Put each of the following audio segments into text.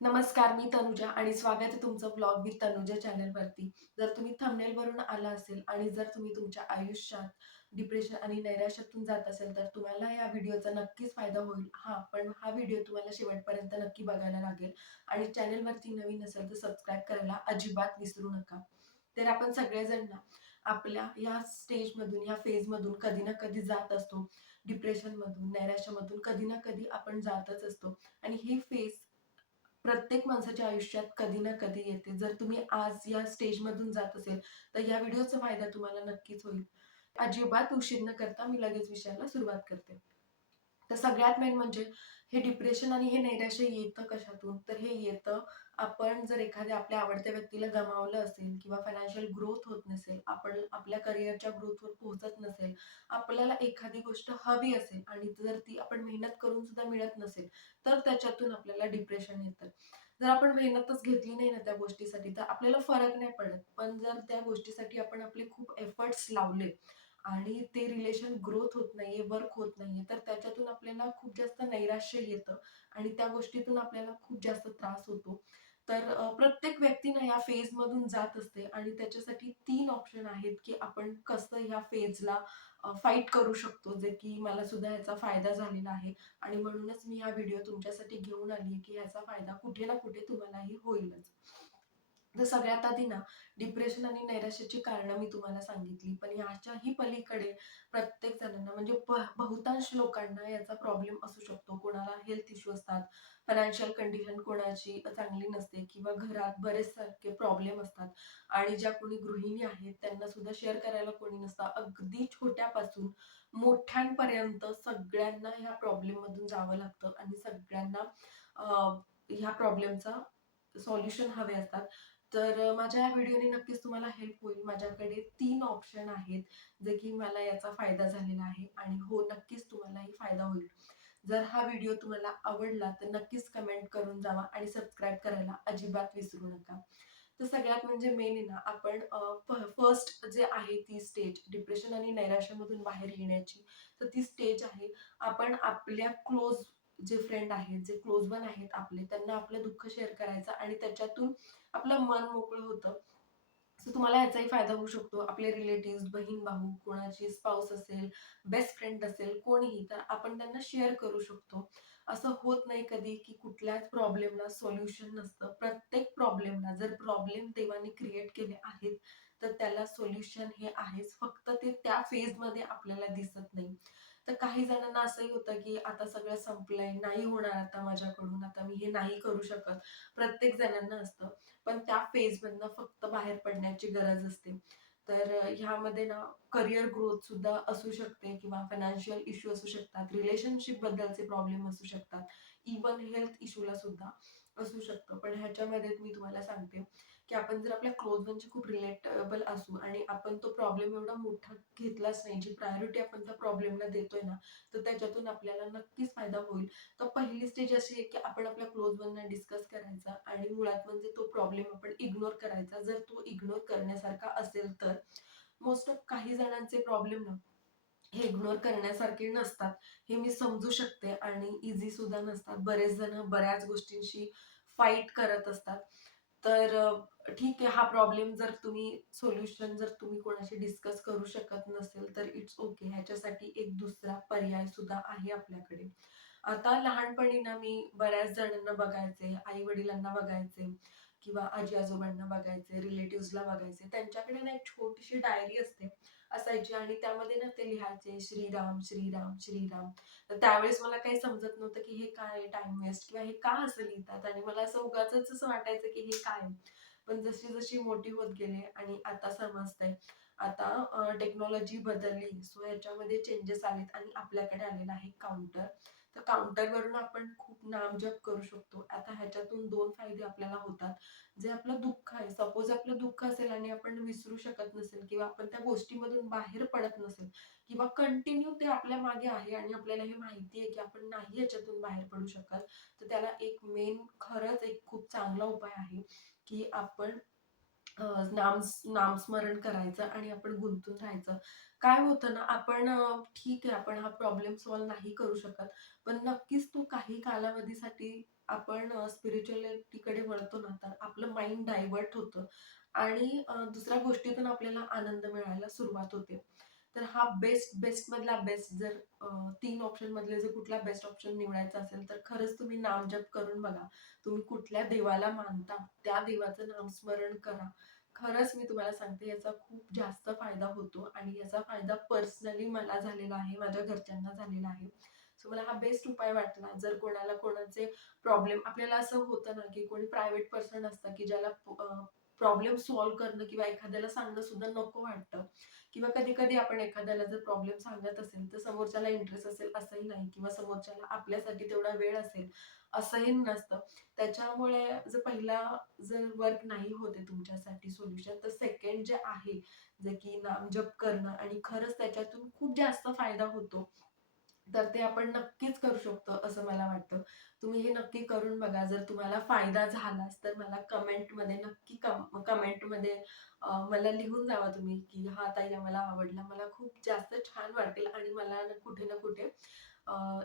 नमस्कार मी तनुजा आणि स्वागत आहे तुमचं ब्लॉग विथ तनुजा चॅनलवरती जर तुम्ही thumbnail वरून आला असेल आणि जर तुम्ही तुमच्या आयुष्यात डिप्रेशन आणि नैराश्यातून जात असेल तर तुम्हाला या व्हिडिओचा नक्कीच फायदा होईल. हा पण हा व्हिडिओ तुम्हाला शेवटपर्यंत नक्की बघायला लागेल. आणि चॅनलवरती नवीन असेल तर सबस्क्राईब करायला अजिबात विसरू नका. तर आपण सगळेजण ना आपल्या या स्टेजमधून या फेजमधून कधी ना कधी जात असतो. डिप्रेशनमधून नैराश्यामधून कधी ना कधी आपण जातच असतो. आणि ही फेज प्रत्येक माणसाच्या आयुष्यात कधी ना कधी येते. जर तुम्ही आज या स्टेजमधून जात असेल तर या व्हिडिओचा फायदा तुम्हाला नक्कीच होईल. अजिबात उशीर न करता मी लगेच विषयाला सुरुवात करते. तर सगळ्यात मेन म्हणजे हे डिप्रेशन आणि हे नैराश्य येतं कशातून? तर हे येतं आपण जर एखाद्या आपल्या आवडत्या व्यक्तीला गमावलं असेल किंवा फायनान्शियल ग्रोथ होत नसेल आपण आपल्या करिअरच्या ग्रोथवर पोहोचत नसेल आपल्याला एखादी गोष्ट हवी असेल आणि जर ती आपण मेहनत करून सुद्धा मिळत नसेल तर त्याच्यातून आपल्याला डिप्रेशन येतं. जर आपण मेहनतच घेतली नाही ना त्या गोष्टीसाठी तर आपल्याला फरक नाही पडत. पण जर त्या गोष्टीसाठी आपण आपले खूप एफर्ट्स लावले आणि ते रिलेशन ग्रोथ होत नाहीये वर्क होत नाहीये तर त्याच्यातून आपल्याला खूप जास्त नैराश्य येतं आणि त्या गोष्टीतून आपल्याला खूप जास्त त्रास होतो. तर प्रत्येक व्यक्ती ना या फेज मधून जात असते आणि त्याच्यासाठी तीन ऑप्शन आहेत की आपण कसं ह्या फेजला फाईट करू शकतो. जे की मला सुद्धा याचा फायदा झालेला आहे आणि म्हणूनच मी हा व्हिडिओ तुमच्यासाठी घेऊन आली की याचा फायदा कुठे ना कुठे तुम्हालाही होईलच. तर सगळ्यात आधी ना डिप्रेशन आणि नैराश्याची कारणं मी तुम्हाला सांगितली. पण याच्याही पलीकडे प्रत्येक जणांना म्हणजे बहुतांश लोकांना याचा प्रॉब्लेम असू शकतो. कोणाला हेल्थ इश्यू असतात फायनान्शियल कंडिशन कोणाची चांगली नसते किंवा घरात बरेच सारखे प्रॉब्लेम असतात. आणि ज्या कोणी गृहिणी आहेत त्यांना सुद्धा शेअर करायला कोणी नसतं. अगदी छोट्यापासून मोठ्यांपर्यंत सगळ्यांना ह्या प्रॉब्लेम मधून जावं लागतं. आणि सगळ्यांना ह्या प्रॉब्लेमचा सॉल्युशन हवे असतात. तर माझ्या या व्हिडिओने नक्कीच तुम्हाला हेल्प होईल. माझ्याकडे तीन ऑप्शन आहेत जे की मला याचा फायदा झालेला आहे आणि हो नक्कीच तुम्हालाही फायदा होईल. जर हा व्हिडिओ तुम्हाला आवडला तर नक्कीच कमेंट करून जावा आणि सबस्क्राईब करायला अजिबात विसरू नका. तर सगळ्यात म्हणजे मेन आहे ना आपण फर्स्ट जे आहे ती स्टेज डिप्रेशन आणि नैराश्यामधून बाहेर येण्याची. तर ती स्टेज आहे आपण आपल्या क्लोज जे फ्रेंड आहेत जे क्लोज वन आहेत आपले त्यांना आपलं दुःख शेअर करायचं आणि त्याच्यातून आपलं मन मोकळं होतं. सो तुम्हाला याचाही फायदा होऊ शकतो. आपले रिलेटिव्ह बहीण भाऊ कोणाची स्पाऊस असेल बेस्ट फ्रेंड असेल कोणीही तर आपण त्यांना शेअर करू शकतो. असं होत नाही कधी की कुठल्याच प्रॉब्लेमला सोल्युशन नसतं. प्रत्येक प्रॉब्लेमला जर प्रॉब्लेम देवाने क्रिएट केले आहेत तर त्याला सोल्युशन हे आहेच. फक्त ते त्या फेजमध्ये आपल्याला दिसत नाही. तर काही जणांना असंही होतं की आता सगळं संपलंय नाही होणार आता माझ्याकडून आता मी हे नाही करू शकत. प्रत्येक जणांना असतं. पण त्या फेजमधनं फक्त बाहेर पडण्याची गरज असते. तर ह्यामध्ये ना करिअर ग्रोथ सुद्धा असू शकते किंवा फायनान्शियल इश्यू असू शकतात रिलेशनशिप बद्दलचे प्रॉब्लेम असू शकतात. इवन हेल्थ इश्यूला सुद्धा असू शकतं. पण ह्याच्यामध्ये मी तुम्हाला सांगते की आपण जर आपल्या क्लोज वनचे खूप रिलेटेबल असू आणि आपण तो प्रॉब्लेम एवढा मोठा घेतलाच नाही जी प्रायोरिटी आपण त्या प्रॉब्लेमला देतोय ना तर त्याच्यातून आपल्याला नक्कीच फायदा होईल. तर पहिली स्टेज अशी आहे की आपण आपल्या क्लोज वनना डिस्कस करायचा आणि मुळात म्हणजे तो प्रॉब्लेम आपण इग्नोर करायचा. जर तो इग्नोर करण्यासारखा असेल तर मोस्ट ऑफ काही जणांचे प्रॉब्लेम ना हे इग्नोर करण्यासारखे नसतात. हे मी समजू शकते आणि इझी सुद्धा नसतात. बरेच जण बऱ्याच गोष्टींशी फाईट करत असतात. तर ठीक आहे हा प्रॉब्लेम जर तुम्ही सोल्युशन जर तुम्ही कोणाशी डिस्कस करू शकत नसेल तर इट्स ओके ह्याच्यासाठी एक दुसरा पर्याय सुद्धा आहे आपल्याकडे. आता लहानपणी ना मी बऱ्याच जणांना बघायचे आई वडिलांना बघायचे किंवा आजी आजोबांना बघायचे रिलेटिव्हजला बघायचे. त्यांच्याकडे ना एक छोटीशी डायरी असते. असायची आणि त्यामध्ये ना ते लिहायचे श्रीराम श्रीराम श्रीराम. तर त्यावेळेस मला काही समजत नव्हतं की हे काय टाइम वेस्ट किंवा हे का असं लिहितात? आणि मला असं उगाच असं वाटायचं की हे काय पण जशी जशी मोठी होत गेले आणि आता समजतंय. आता टेक्नॉलॉजी बदलली. सो याच्यामध्ये चेंजेस आलेत आणि आपल्याकडे आलेला आहे काउंटर तर काउंटरवरून आपण खूप नामजप करू शकतो. आता ह्याच्यातून दोन फायदे आपल्याला होतात. जे आपलं दुःख आहे सपोज आपलं दुःख असेल आणि आपण विसरू शकत नसेल किंवा आपण त्या गोष्टीमधून बाहेर पडत नसेल किंवा कंटिन्यू ते आपल्या मागे आहे आणि आपल्याला हे माहिती आहे की आपण नाही याच्यातून बाहेर पडू शकत तर त्याला एक मेन खरंच एक खूप चांगला उपाय आहे की आपण नाम नामस्मरण करायचं आणि आपण गुंतून राहायचं. काय होतं ना आपण ठीक आहे आपण हा प्रॉब्लेम सॉल्व्ह नाही करू शकत पण नक्कीच तो काही कालावधीसाठी आपण स्पिरिच्युअलिटीकडे वळतो ना तर आपलं माइंड डायव्हर्ट होतं आणि दुसऱ्या गोष्टीतून आपल्याला आनंद मिळायला सुरुवात होते. तर हा बेस्ट बेस्ट मधला बेस्ट जर तीन ऑप्शन मधले जर कुठला बेस्ट ऑप्शन निवडायचा असेल, तर खरंच तुम्ही नामजप करून बघा. तुम्ही कुठल्या देवाला मानता, त्या देवाचं नामस्मरण करा. खरंच मी तुम्हाला सांगते याचा खूप जास्त फायदा होतो आणि याचा फायदा पर्सनली मला झालेला आहे, माझ्या घरच्यांना झालेला आहे. सो मला हा बेस्ट उपाय वाटला. जर कोणाला कोणाचे प्रॉब्लेम आपल्याला असं होतं ना, की कोणी प्रायव्हेट पर्सन असतं, की ज्याला प्रॉब्लेम सॉल्व्ह करणं किंवा एखाद्याला सांगणं सुद्धा नको वाटतं किंवा कधी-कधी आपण एखाद्याला जर प्रॉब्लेम सांगत असेल, तर समोरच्याला इंटरेस्ट असेल असंही नाही किंवा समोरच्याला आपल्यासाठी तेवढा वेळ असेल असंही नसतं. त्याच्यामुळे जर पहिला जर वर्क नाही होते तुमच्यासाठी सोल्युशन, तर सेकंड जे आहे, जे की नामजप करणं आणि खरंच त्याच्यातून खूप जास्त फायदा होतो. तर ते आपण नक्कीच करू शकतो असं मला वाटतं. तुम्ही हे नक्की करून बघा. जर तुम्हाला फायदा झालाच तर मला कमेंटमध्ये नक्की कम कमेंटमध्ये मला लिहून जावा तुम्ही, की हा ताई मला आवडला." मला खूप जास्त छान वाटेल आणि मला कुठे ना कुठे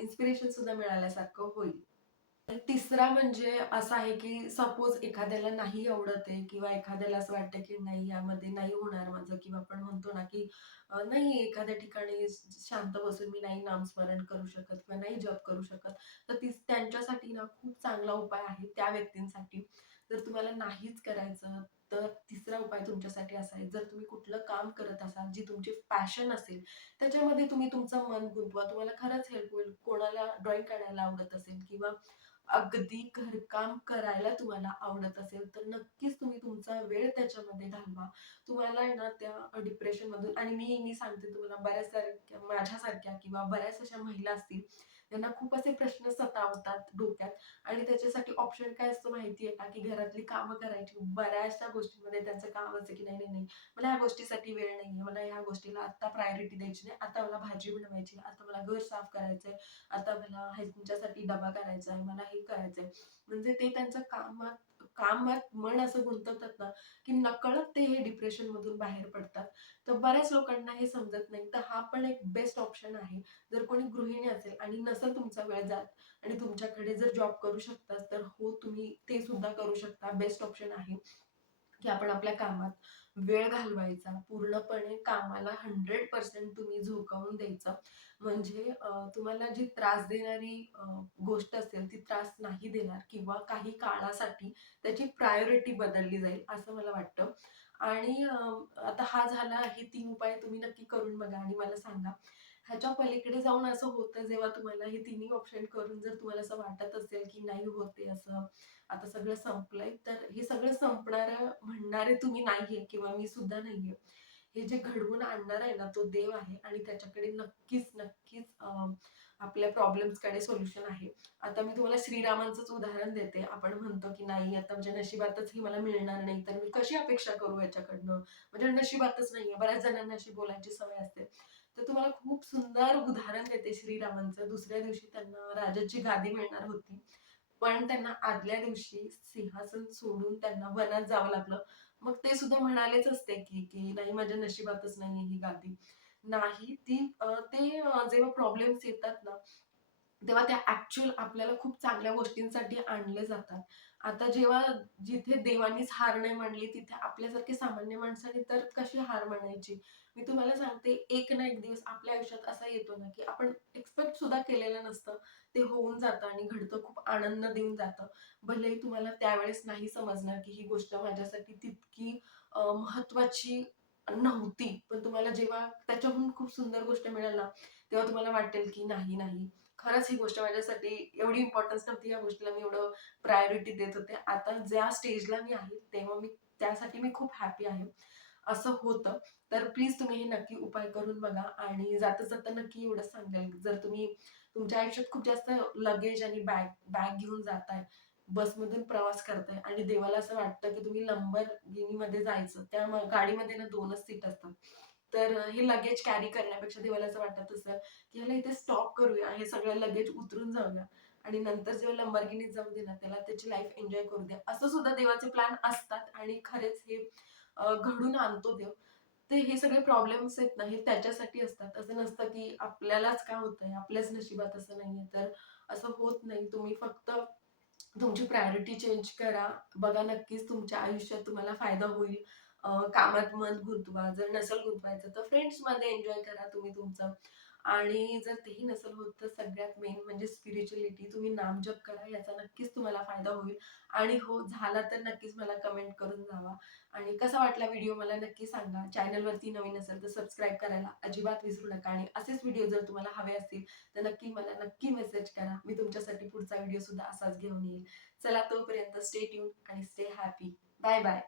इन्स्पिरेशन सुद्धा मिळाल्यासारखं होईल. तिसरा म्हणजे असा आहे, की सपोज एखाद्याला नाही आवडत आहे किंवा एखाद्याला असं वाटतं, की नाही यामध्ये नाही होणार माझं किंवा आपण म्हणतो ना, की नाही एखाद्या ठिकाणी शांत बसून मी नाही नामस्मरण करू शकत किंवा नाही जॉब करू शकत. तर ती त्यांच्यासाठी ना खूप चांगला उपाय आहे त्या व्यक्तींसाठी. जर तुम्हाला नाहीच करायचं, तर तिसरा उपाय तुमच्यासाठी असा आहे, जर तुम्ही कुठलं काम करत असाल, जी तुमची पॅशन असेल, त्याच्यामध्ये तुम्ही तुमचं मन गुंतवा. तुम्हाला खरंच हेल्प होईल. कोणाला ड्रॉइंग काढायला आवडत असेल किंवा अगदी घरकाम करायला तुम्हाला आवडत असेल, तर नक्कीच तुम्ही तुमचा वेळ त्याच्यामध्ये घालवा. तुम्हाला आहे ना त्या डिप्रेशनमधून आणि मी मी सांगते तुम्हाला बऱ्याच सारख्या माझ्यासारख्या किंवा बऱ्याच अशा महिला असतील, त्यांना खूप असे प्रश्न सतावतात डोक्यात आणि त्याच्यासाठी ऑप्शन काय असतं माहिती आहे का, की घरातली कामं करायची. बऱ्याचशा गोष्टींमध्ये त्यांचं काम असतं, की नाही, नाही, नाही, मला ह्या गोष्टीसाठी वेळ नाहीये. मला ह्या गोष्टीला आत्ता प्रायोरिटी द्यायची नाही. आता मला भाजी बनवायची आहे. आता मला घर साफ करायचंय. आता मला ह्यांच्यासाठी डबा करायचा आहे. मला हे करायचंय. म्हणजे ते त्यांचं कामात कामात मन असं गुंतवतात ना, की नकळत ते हे डिप्रेशन मधून बाहेर पडतात. तर बऱ्याच लोकांना हे समजत नाही. तर हा पण एक बेस्ट ऑप्शन आहे. जर कोणी गृहिणी असेल आणि नसेल तुमचा वेळ जात आणि तुमच्याकडे जर जॉब करू शकतास तर हो तुम्ही ते सुद्धा करू शकता. बेस्ट ऑप्शन आहे. की आपण आपल्या कामात वेळ घालवायचा. पूर्णपणे कामाला 100% तुम्ही झोकावून द्यायचं. म्हणजे तुम्हाला जी त्रास देणारी गोष्ट असेल, ती त्रास नाही देणार किंवा काही काळासाठी त्याची प्रायोरिटी बदलली जाईल, असं मला वाटतं. आणि आता हा झाला हे तीन उपाय तुम्ही नक्की करून बघा आणि मला सांगा. ह्याच्या पलीकडे जाऊन असं होतं जेव्हा तुम्हाला हे तिन्ही ऑप्शन करून जर तुम्हाला असं वाटत असेल, की नाही होत असं आता सगळं संपलंय. तर हे सगळं संपणार म्हणणारे तुम्ही नाहीये किंवा मी सुद्धा नाहीये. हे जे घडवून आणणार आहे ना, तो देव आहे आणि त्याच्याकडे नक्कीच, नक्कीच आपल्या प्रॉब्लेम्सकडे सोल्युशन आहे. आता मी तुम्हाला श्रीरामांचंच उदाहरण देते. आपण म्हणतो, की नाही आता म्हणजे नशिबातच हे मला मिळणार नाही, तर मी कशी अपेक्षा करू याच्याकडनं? म्हणजे नशिबातच नाहीये. बऱ्याच जणांना अशी बोलायची सवय असते. तर तुम्हाला खूप सुंदर उदाहरण देते श्रीरामांचं. दुसऱ्या दिवशी त्यांना राजाची गादी मिळणार होती. पण त्यांना आदल्या दिवशी सिंहासन सोडून त्यांना वनात जावं लागलं. मग ते सुद्धा म्हणालेच असते, की की "नाही माझ्या नशिबातच नाही ही गादी." नाही ती ते जेव्हा प्रॉब्लेम्स येतात ना, तेव्हा त्या ऍक्च्युअल आपल्याला खूप चांगल्या गोष्टींसाठी आणले जातात. आता जेव्हा जिथे देवानीच हार नाही मांडली तिथे आपल्यासारखे सामान्य माणसाने तर कशी हार मानायची? मी तुम्हाला सांगते, एक ना एक दिवस आपल्या आयुष्यात असा येतो ना, की आपण एक्सपेक्ट सुद्धा केलेलं नसतं. ते होऊन जातं आणि घडतं. खूप आनंद देऊन जातं. भलेही तुम्हाला त्यावेळेस नाही समजणार, की ही गोष्ट माझ्यासाठी तितकी महत्वाची नव्हती. पण तुम्हाला जेव्हा त्याच्याहून खूप सुंदर गोष्ट मिळेल ना, तेव्हा तुम्हाला वाटेल, की नाही, नाही, खरंच ही गोष्ट माझ्यासाठी एवढी इम्पॉर्टन्स नव्हती. या गोष्टीला मी एवढं प्रायोरिटी देत होते. आता ज्या स्टेजला मी आहे, तेव्हा मी त्यासाठी मी खूप हॅपी आहे. असं होतं. तर प्लीज तुम्ही हे नक्की उपाय करून बघा आणि जाता-जाता नक्की एवढंच सांगेल, जर तुम्ही तुमच्या आयुष्यात खूप जास्त लगेज आणि बॅग बॅग घेऊन जाताय, बसमधून प्रवास करताय आणि देवाला असं वाटतं, की तुम्ही Lamborghiniमध्ये जायचं. त्या गाडीमध्ये ना दोनच सीट असतात. तर हे लगेज कॅरी करण्यापेक्षा देवाला असं वाटत असेल, की ह्याला इथे स्टॉप करूया, हे सगळं लगेज उतरून जाऊया आणि नंतर जेव्हा लंबरगिनीत जाऊ दे ना, त्याला त्याची लाईफ एन्जॉय करू द्या. असं सुद्धा देवाचे प्लॅन असतात आणि खरेच हे घडून आणतो देव. ते हे सगळे प्रॉब्लेम्स आहेत ना, हे त्याच्यासाठी असतात. असं नसतं, की आपल्यालाच काय होत आहे आपल्याच नशिबात असं नाहीये. तर असं होत नाही. तुम्ही फक्त तुमची प्रायोरिटी चेंज करा बघा नक्कीच तुमच्या आयुष्यात तुम्हाला फायदा होईल कामात मन गुंतवा जर नसेल गुंतवायचं तर फ्रेंड्समध्ये एन्जॉय करा तुम्ही तुमचं आणि जर तेही नसेल होत तर सगळ्यात मेन म्हणजे स्पिरिच्युअलिटी तुम्ही नामजप करा याचा नक्कीच तुम्हाला फायदा होईल. आणि हो झाला तर नक्कीच मला कमेंट करून जावा. आणि कसा वाटला व्हिडिओ मला नक्की सांगा. चॅनलवरती नवीन असेल तर सबस्क्राईब करायला अजिबात विसरू नका. आणि असेच व्हिडिओ जर तुम्हाला हवे असतील तर नक्की मला नक्की मेसेज करा. मी तुमच्यासाठी पुढचा व्हिडिओ सुद्धा असाच घेऊन येईल. चला तोपर्यंत स्टे ट्यून आणि स्टे हॅपी बाय बाय